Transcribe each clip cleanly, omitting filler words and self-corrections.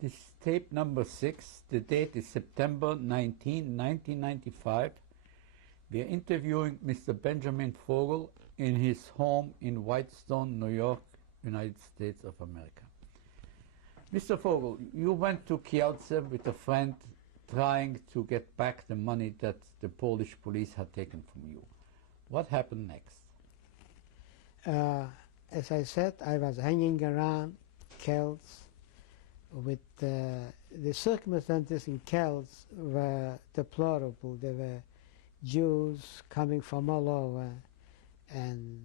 This is tape number 6. The date is September 19, 1995. We are interviewing Mr. Benjamin Fogel in his home in Whitestone, New York, United States of America. Mr. Fogel, you went to Kielce with a friend trying to get back the money that the Polish police had taken from you. What happened next? As I said, I was hanging around Kielce with the circumstances in Kielce were deplorable. There were Jews coming from all over, and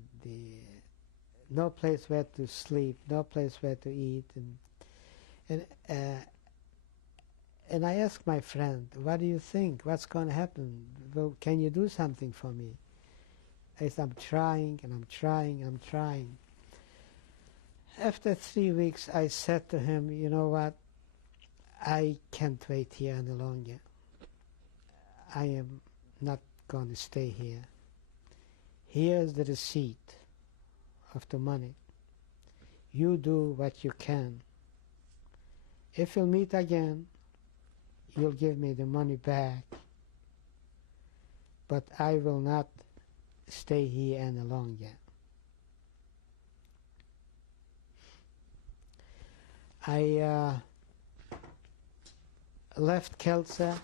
no place where to sleep, no place where to eat, and I asked my friend, "What do you think? What's going to happen? Well, can you do something for me?" I said, "I'm trying, and I'm trying, and I'm trying." After 3 weeks, I said to him, "You know what? I can't wait here any longer. I am not going to stay here. Here's the receipt of the money. You do what you can. If we'll meet again, you'll give me the money back, but I will not stay here any longer." I left Kielce.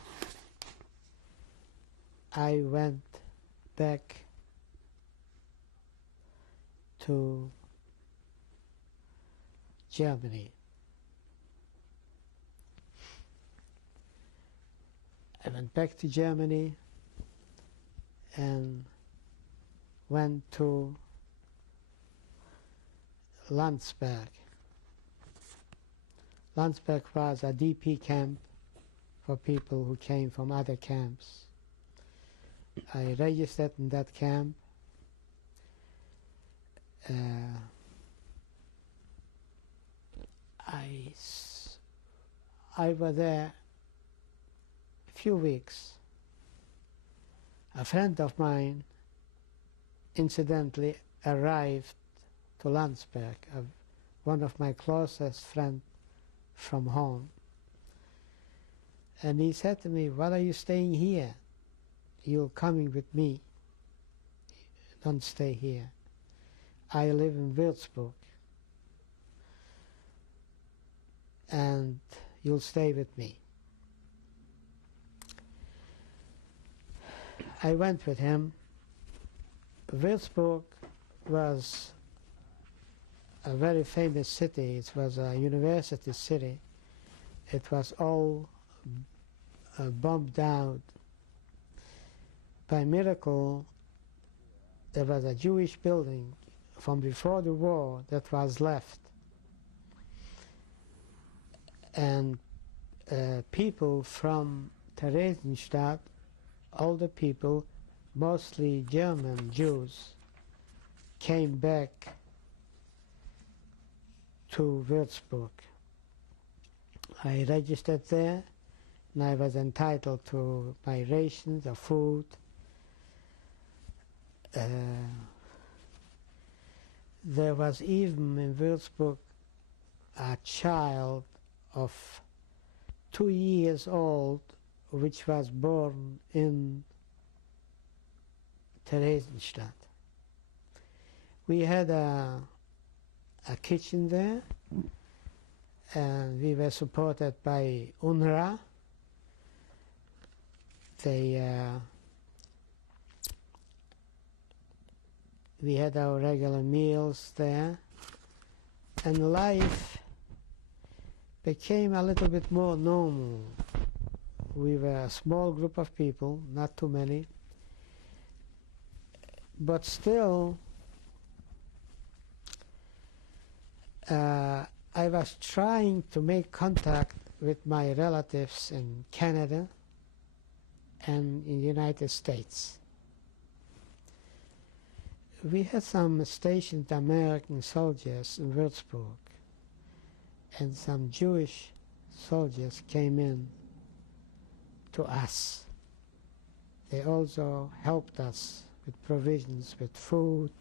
I went back to Germany. I went back to Germany and went to Landsberg. Landsberg was a DP camp for people who came from other camps. I registered in that camp. I was there a few weeks. A friend of mine incidentally arrived to Landsberg, one of my closest friends from home. And he said to me, "Why are you staying here? You're coming with me. Don't stay here. I live in Würzburg, and you'll stay with me." I went with him. Würzburg was a very famous city. It was a university city. It was all bombed out. By miracle, there was a Jewish building from before the war that was left. And people from Theresienstadt, older people, mostly German Jews, came back to Würzburg. I registered there, and I was entitled to my rations of food. There was even in Würzburg a child of 2 years old which was born in Theresienstadt. We had a kitchen there, and we were supported by UNRWA. We had our regular meals there, and life became a little bit more normal. We were a small group of people, not too many, but still I was trying to make contact with my relatives in Canada and in the United States. We had some stationed American soldiers in Würzburg, and some Jewish soldiers came in to us. They also helped us with provisions, with food,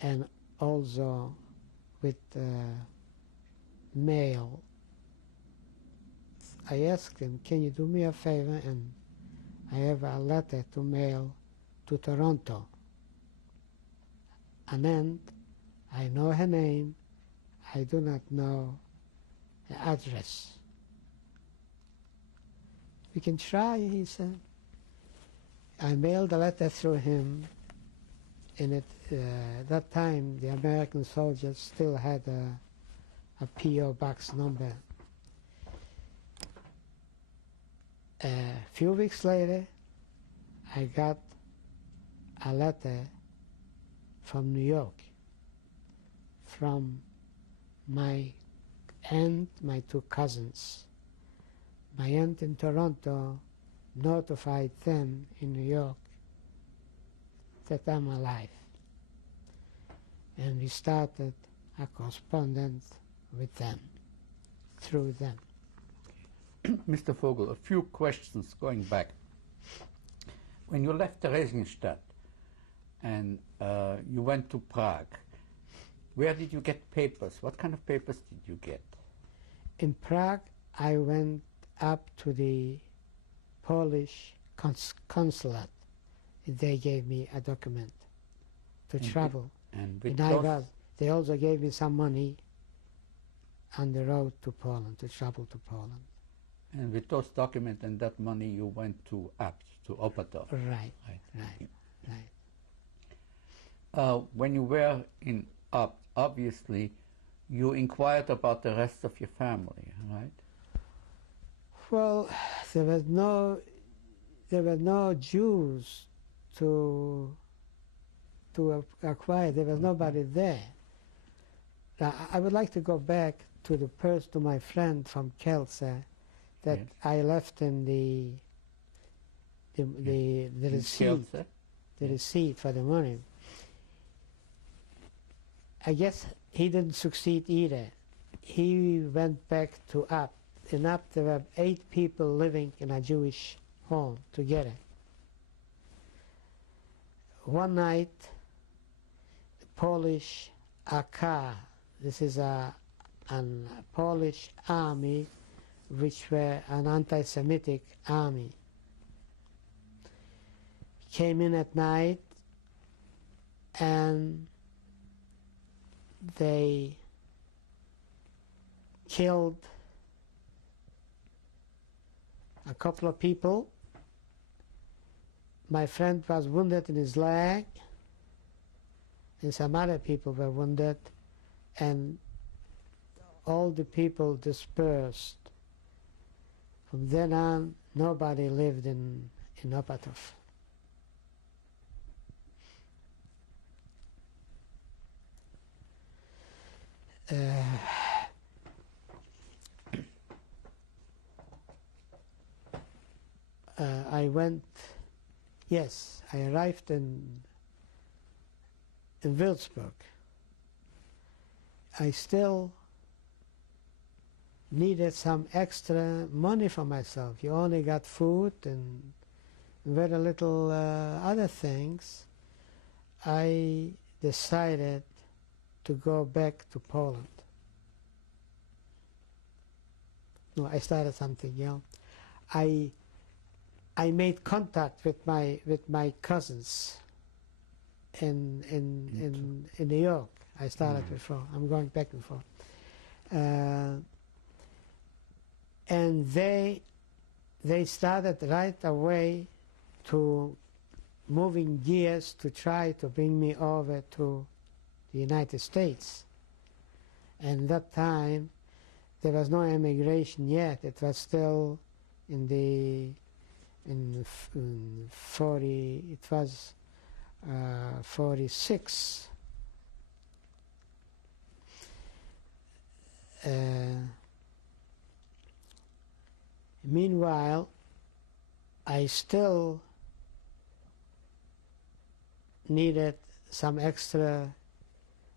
and also with mail. I asked him, can you do me a favor, and I have a letter to mail to Toronto. And then I know her name, I do not know her address. We can try, he said. I mailed the letter through him, and at that time the American soldiers still had a P.O. box number. A few weeks later, I got a letter from New York, from my aunt, my two cousins. My aunt in Toronto notified them in New York that I'm alive. And we started a correspondence with them, through them. Mr. Fogel, a few questions going back. When you left Theresienstadt and you went to Prague, where did you get papers? What kind of papers did you get? In Prague, I went up to the Polish consulate. They gave me a document to travel. They also gave me some money on the road to Poland, to travel to Poland. And with those documents and that money, you went to Apt, to Opatov. Right. When you were in Apt, obviously, you inquired about the rest of your family, right? Well, there were no Jews to acquire. There was nobody there. Now, I would like to go back to my friend from Kielce that yes. I left in the receipt, the receipt for the money. I guess he didn't succeed either. He went back to Apt. In Apt there were 8 people living in a Jewish home together. One night, the Polish AK, this is a Polish army which were an anti-Semitic army, came in at night and they killed a couple of people. My friend was wounded in his leg, and some other people were wounded, and all the people dispersed. From then on, nobody lived in Opatov. I arrived in Würzburg. I still needed some extra money for myself. You only got food and very little other things. I decided to go back to Poland. No, I started something else. I made contact with my cousins in New York. I started before. I'm going back and forth. And they started right away to moving gears to try to bring me over to the United States. And that time there was no immigration yet. It was still in 46. Meanwhile, I still needed some extra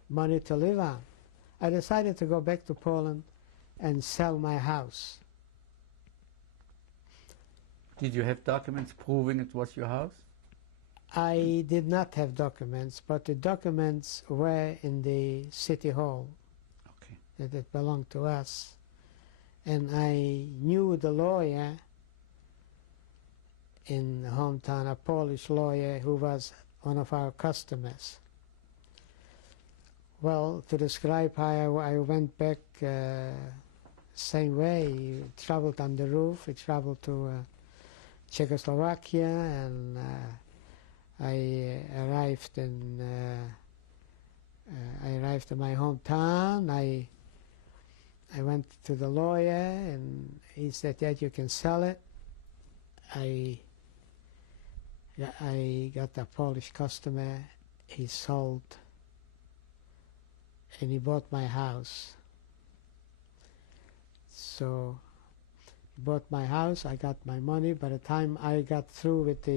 money to live on. I decided to go back to Poland and sell my house. Did you have documents proving it was your house? I did not have documents, but the documents were in the city hall. Okay. that it belonged to us. And I knew the lawyer in the hometown, a Polish lawyer who was one of our customers. Well, to describe how I went back same way, he traveled on the roof, he traveled to Czechoslovakia, and I arrived in my hometown. I went to the lawyer, and he said, "Yeah, you can sell it." I got a Polish customer. He sold, and he bought my house. So he bought my house. I got my money. By the time I got through with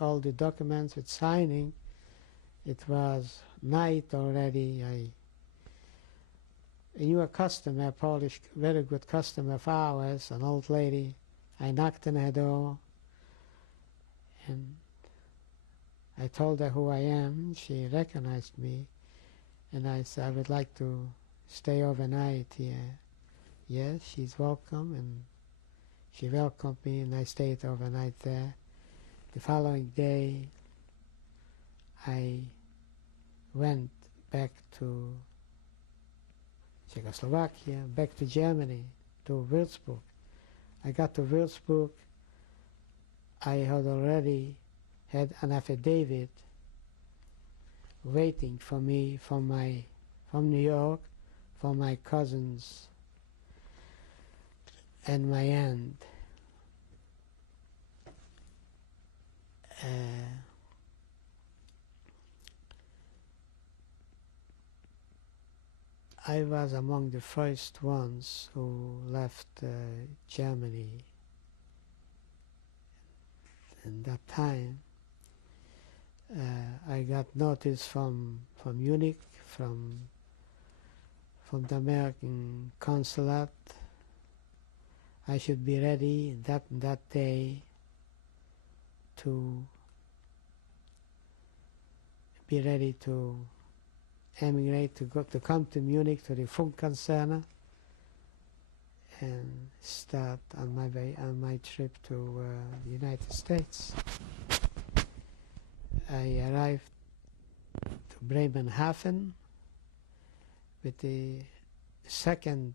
all the documents, with signing, it was night already. I knew a customer, a Polish, very good customer of ours, an old lady. I knocked on her door, and I told her who I am. She recognized me, and I said, "I would like to stay overnight here." Yes, she's welcome, and she welcomed me, and I stayed overnight there. The following day, I went back to Czechoslovakia, back to Germany, to Würzburg. I got to Würzburg. I had already had an affidavit waiting for me from New York, from my cousins and my aunt. I was among the first ones who left Germany. In that time, I got notice from Munich, from the American consulate. I should be ready that day to be ready to emigrate, to come to Munich, to the Funkkonzerne, and start on my trip to the United States. I arrived to Bremerhaven with the second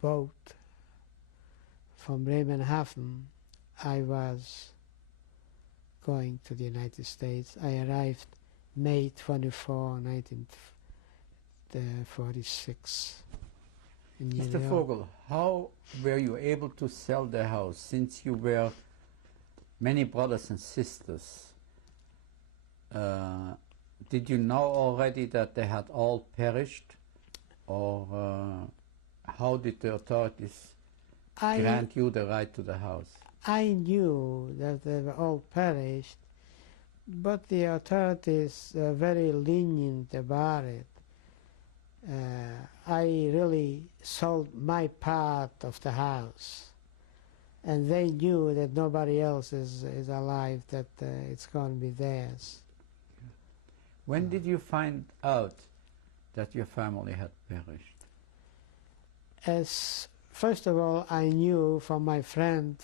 boat from Bremerhaven. I was going to the United States. I arrived May 24, 1946 in New York. Mr. Fogel, how were you able to sell the house since you were many brothers and sisters? Did you know already that they had all perished, or how did the authorities grant you the right to the house? I knew that they were all perished, but the authorities are very lenient about it. I really sold my part of the house, and they knew that nobody else is alive, that it's going to be theirs. When did you find out that your family had perished? First of all, I knew from my friend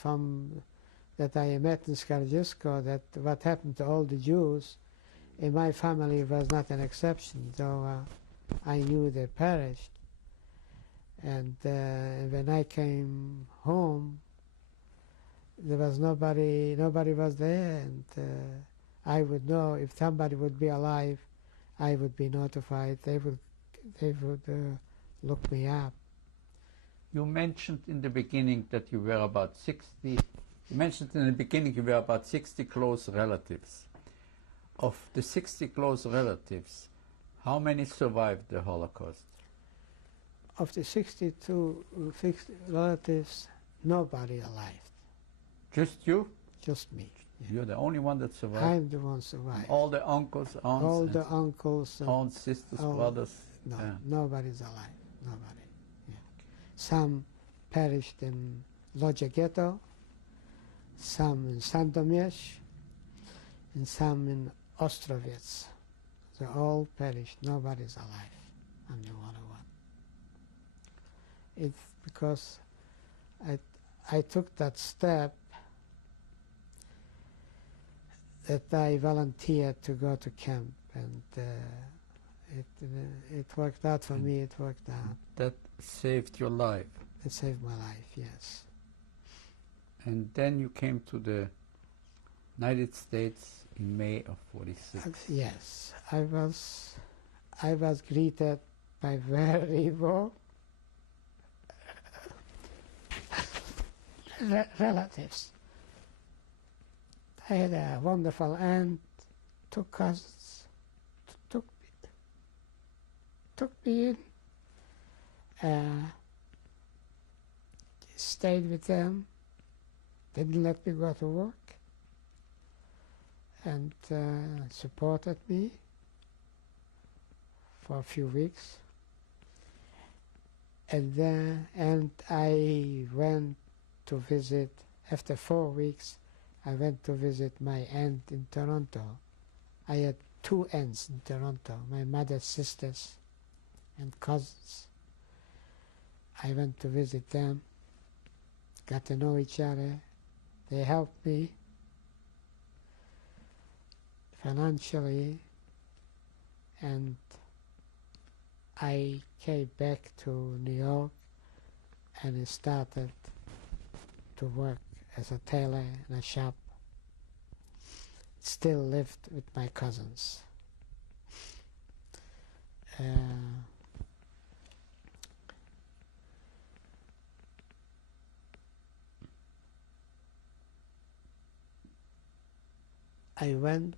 that I met in Skaržisko that what happened to all the Jews in my family was not an exception, so I knew they perished. And when I came home, there was nobody was there, and I would know if somebody would be alive, I would be notified. They would look me up. You mentioned in the beginning that you were about 60. You mentioned in the beginning you were about 60 close relatives. Of the 60 close relatives, how many survived the Holocaust? Of the 62 relatives, nobody alive. Just you? Just me. Yeah. You're the only one that survived? I'm the one survived. All the uncles, aunts, all the uncles, aunts, sisters, brothers? No, nobody's alive. Nobody. Yeah. Some perished in Lodz Ghetto, some in Sandomierz, and some in Ostrovets. They all perished. Nobody's alive. I'm the only one. It's because I took that step that I volunteered to go to camp, and it worked out for me. It worked out. That saved your life. It saved my life, yes. And then you came to the United States in May of 46. Yes, I was greeted by very warm relatives. I had a wonderful aunt, two cousins, took me in, stayed with them, didn't let me go to work, and supported me for a few weeks. And I went to visit, after 4 weeks, I went to visit my aunt in Toronto. I had 2 aunts in Toronto, my mother's sisters and cousins. I went to visit them, got to know each other. They helped me financially, and I came back to New York and started to work as a tailor in a shop. Still lived with my cousins. I went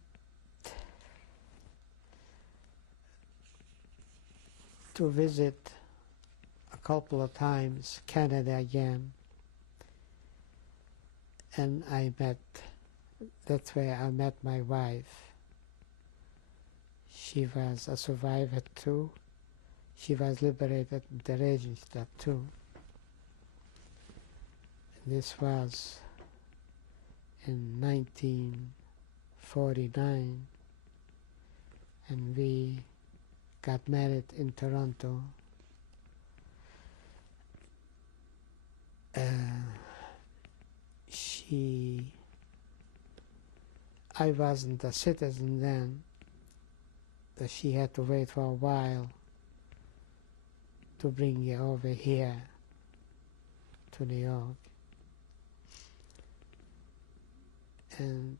to visit a couple of times Canada again, and that's where I met my wife. She was a survivor too. She was liberated in the Regensburg too. This was in 1949, and we got married in Toronto. I wasn't a citizen then, but she had to wait for a while to bring me over here to New York. And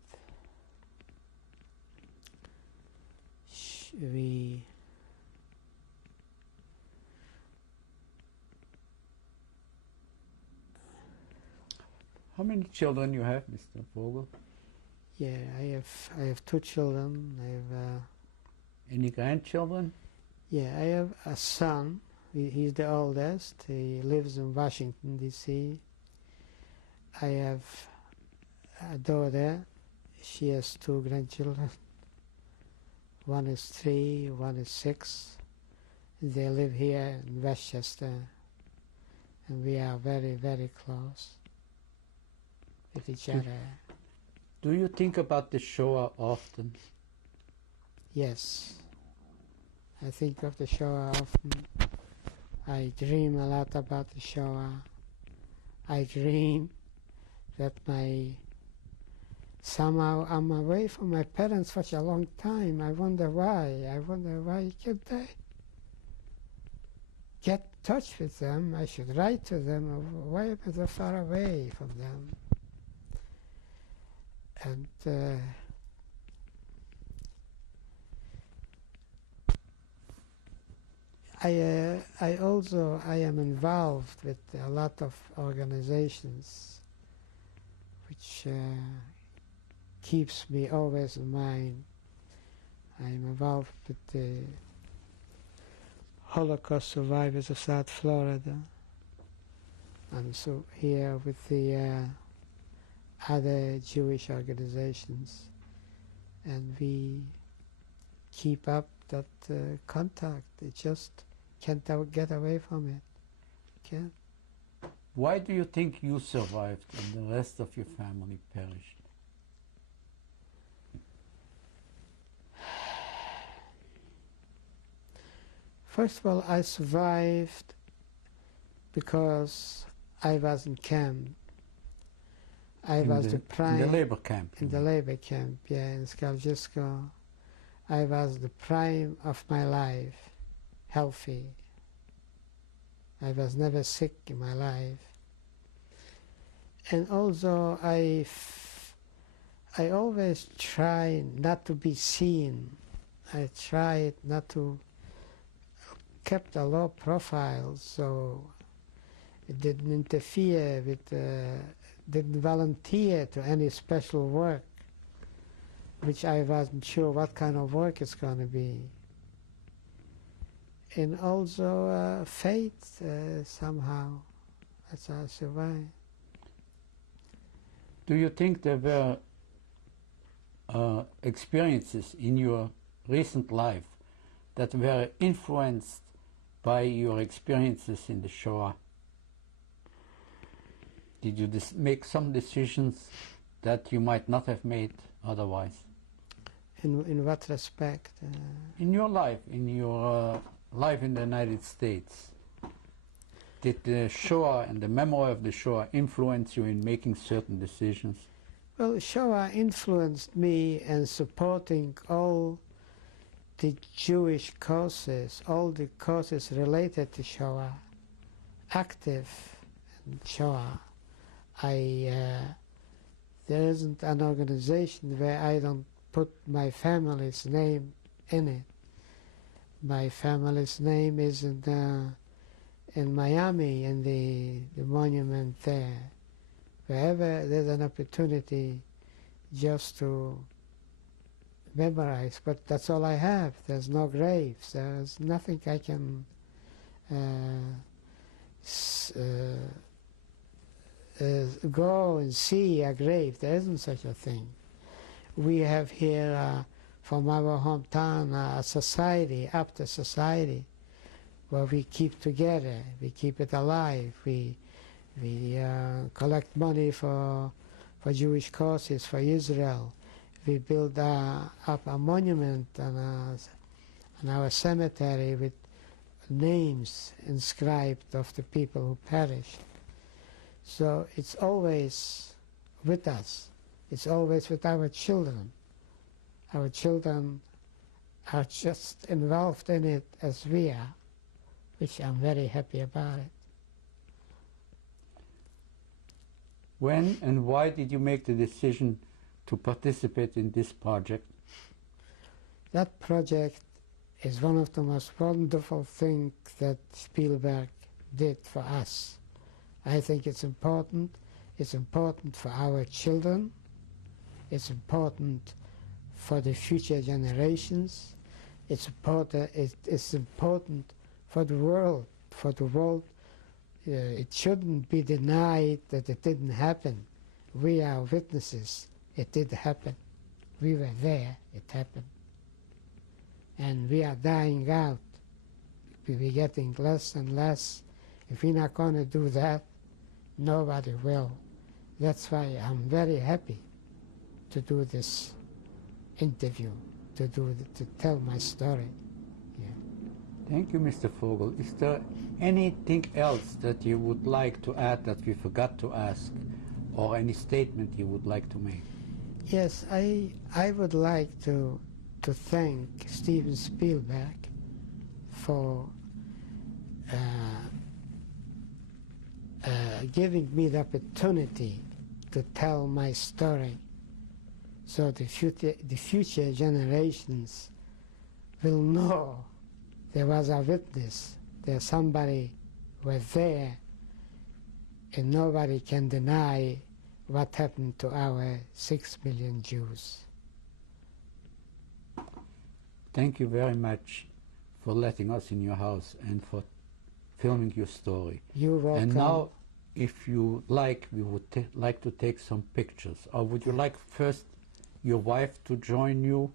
How many children you have, Mr. Fogel? Yeah, I have 2 children. I have any grandchildren? Yeah, I have a son. He's the oldest. He lives in Washington, D.C. I have a daughter. She has 2 grandchildren. One is 3, one is 6. They live here in Westchester, and we are very, very close with each other. Do you think about the Shoah often? Yes. I think of the Shoah often. I dream a lot about the Shoah. I dream that somehow I'm away from my parents for such a long time. I wonder why. I wonder why can't I get in touch with them? I should write to them. Why am I so far away from them? And I am involved with a lot of organizations, which keeps me always in mind. I'm involved with the Holocaust survivors of South Florida. I'm so here with the other Jewish organizations, and we keep up that contact. It just can't get away from it. Can't. Why do you think you survived and the rest of your family perished? First of all, I survived because I was in camp. I in was the, the prime in the labor camp. in the labor camp, yeah, in Skaljisko. I was the prime of my life, healthy. I was never sick in my life. And also I always try not to be seen. I tried not to kept a low profile, so it didn't interfere with, didn't volunteer to any special work, which I wasn't sure what kind of work it's going to be. And also faith somehow, that's how I survived. Do you think there were experiences in your recent life that were influenced by your experiences in the Shoah? Did you make some decisions that you might not have made otherwise? In what respect? In your life in the United States, did the Shoah and the memory of the Shoah influence you in making certain decisions? Well, Shoah influenced me in supporting all the Jewish causes, all the causes related to Shoah, active in Shoah. There isn't an organization where I don't put my family's name in it. My family's name is in Miami, in the monument there. Wherever there's an opportunity just to memorize, but that's all I have. There's no graves. There's nothing I can go and see a grave. There isn't such a thing. We have here from our hometown a society, after society, where we keep together, we keep it alive, we collect money for Jewish causes, for Israel. We build up a monument on our cemetery with names inscribed of the people who perished. So it's always with us. It's always with our children. Our children are just involved in it as we are, which I'm very happy about it. When and why did you make the decision to participate in this project? That project is one of the most wonderful things that Spielberg did for us. I think it's important. It's important for our children. It's important for the future generations. It's important for the world. For the world, it shouldn't be denied that it didn't happen. We are witnesses. It did happen. We were there. It happened. And we are dying out. We're getting less and less. If we're not going to do that, nobody will. That's why I'm very happy to do this interview, to tell my story. Yeah. Thank you, Mr. Fogel. Is there anything else that you would like to add that we forgot to ask, or any statement you would like to make? Yes, I would like to thank Steven Spielberg for giving me the opportunity to tell my story, so the future generations will know there was a witness, there's somebody was there, and nobody can deny what happened to our 6 million Jews. Thank you very much for letting us in your house and for filming your story. You're welcome. And now, if you like, we would like to take some pictures. Or would you like first your wife to join you,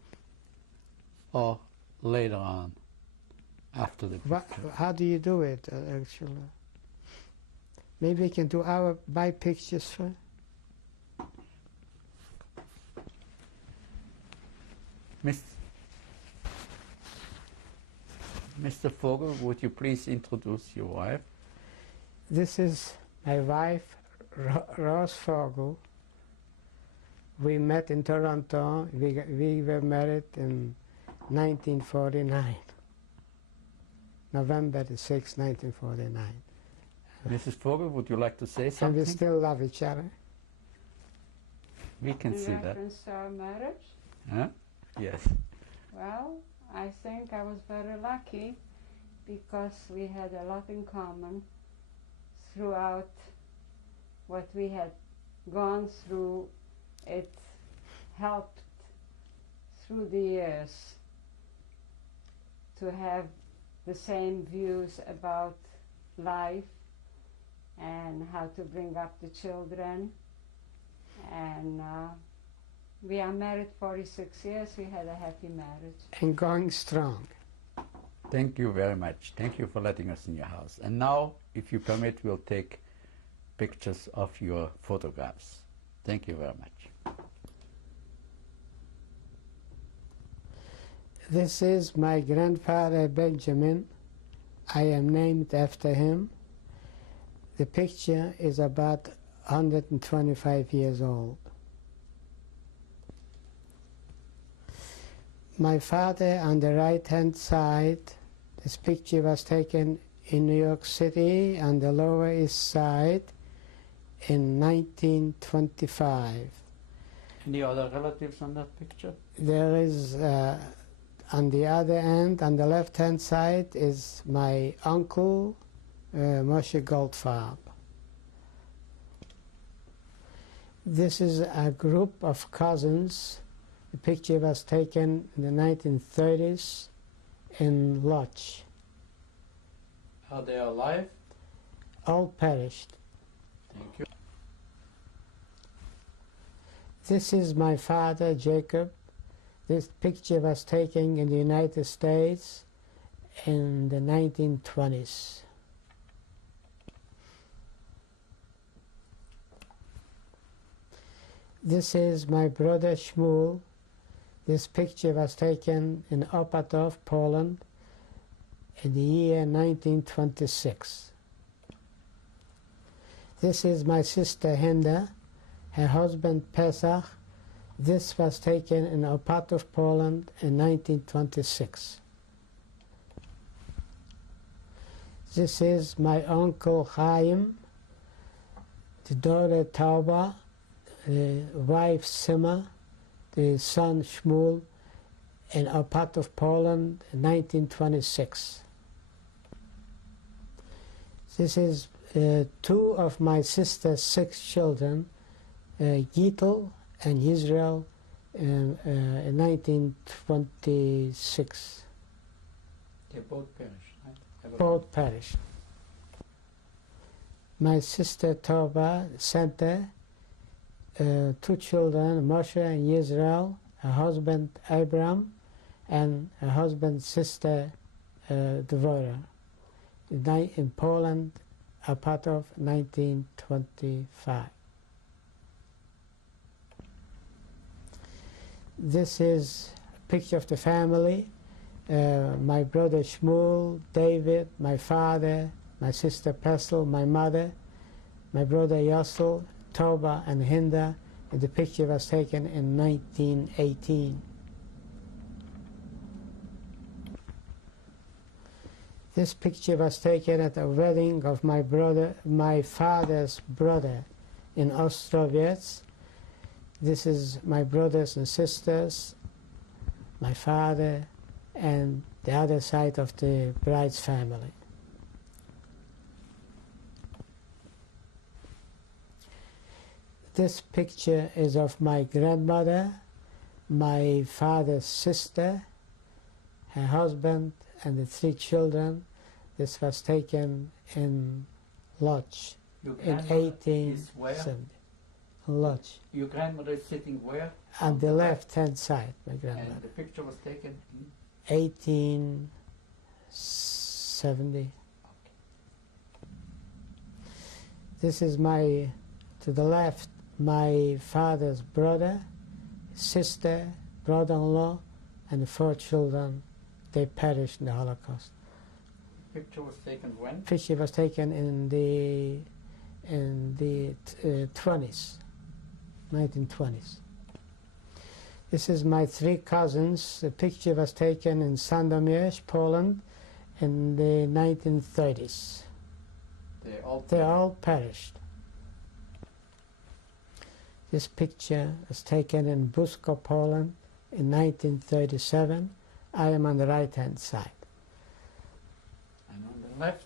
or later on, after the picture? How do you do it, actually? Maybe we can do my pictures first. Mr. Fogel, would you please introduce your wife? This is my wife, Rose Fogel. We met in Toronto. We were married in 1949, November the 6th, 1949. Mrs. Fogel, would you like to say And something? we still love each other. We can see In that. reference to our marriage, Huh? Yes. well, I think I was very lucky because we had a lot in common throughout what we had gone through. It helped through the years to have the same views about life and how to bring up the children. And we are married 46 years. We had a happy marriage. And going strong. Thank you very much. Thank you for letting us in your house. And now, if you permit, we'll take pictures of your photographs. Thank you very much. This is my grandfather Benjamin. I am named after him. The picture is about 125 years old. My father on the right-hand side, this picture was taken in New York City on the Lower East Side in 1925. Any other relatives on that picture? There is, on the other end, on the left-hand side, is my uncle, Moshe Goldfarb. This is a group of cousins. The picture was taken in the 1930s in Lodz. Are they alive? All perished. Thank you. This is my father, Jacob. This picture was taken in the United States in the 1920s. This is my brother Shmuel. This picture was taken in Opatov, Poland, in the year 1926. This is my sister Hinda, her husband Pesach. This was taken in Opatov, Poland, in 1926. This is my uncle Chaim, the daughter Tauba, the wife Sima, the son Shmuel, in Opatov, Poland, in 1926. This is two of my sister's 6 children, Gittel and Israel, in 1926. They both perished, right? Both perished. My sister Toba sent her 2 children, Moshe and Israel, her husband Abram, and her husband's sister Dvorah, in Poland, a part of 1925. This is a picture of the family. My brother Shmuel, David, my father, my sister Pesel, my mother, my brother Yossel, Toba and Hinda, and the picture was taken in 1918. This picture was taken at a wedding of my father's brother in Ostrovets. This is my brothers and sisters, my father, and the other side of the bride's family. This picture is of my grandmother, my father's sister, her husband, and the 3 children. This was taken in Lodz in 1870. Lodz. Your grandmother is sitting where? On the left-hand side, my grandmother. And the picture was taken in? 1870. Okay. This is my, to the left, my father's brother, sister, brother-in-law, and the 4 children. They perished in the Holocaust. picture was taken when? Picture was taken in the 20s, 1920s. This is my three cousins. The picture was taken in Sandomierz, Poland, in the 1930s. They all perished. This picture was taken in Busko, Poland, in 1937. I am on the right-hand side. And on the left?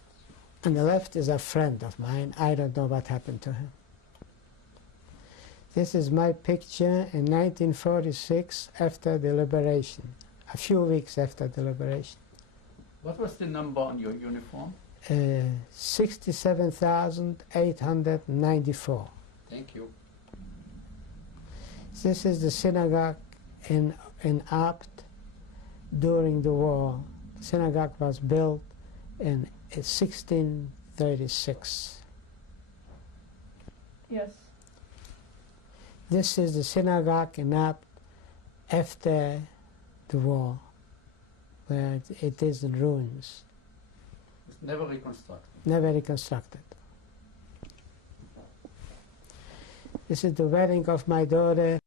On the left is a friend of mine. I don't know what happened to him. This is my picture in 1946 after the liberation, a few weeks after the liberation. What was the number on your uniform? 67,894. Thank you. This is the synagogue in Abt during the war. The synagogue was built in 1636. Yes. This is the synagogue in Abt after the war, where it is in ruins. It's never reconstructed. Never reconstructed. This is the wedding of my daughter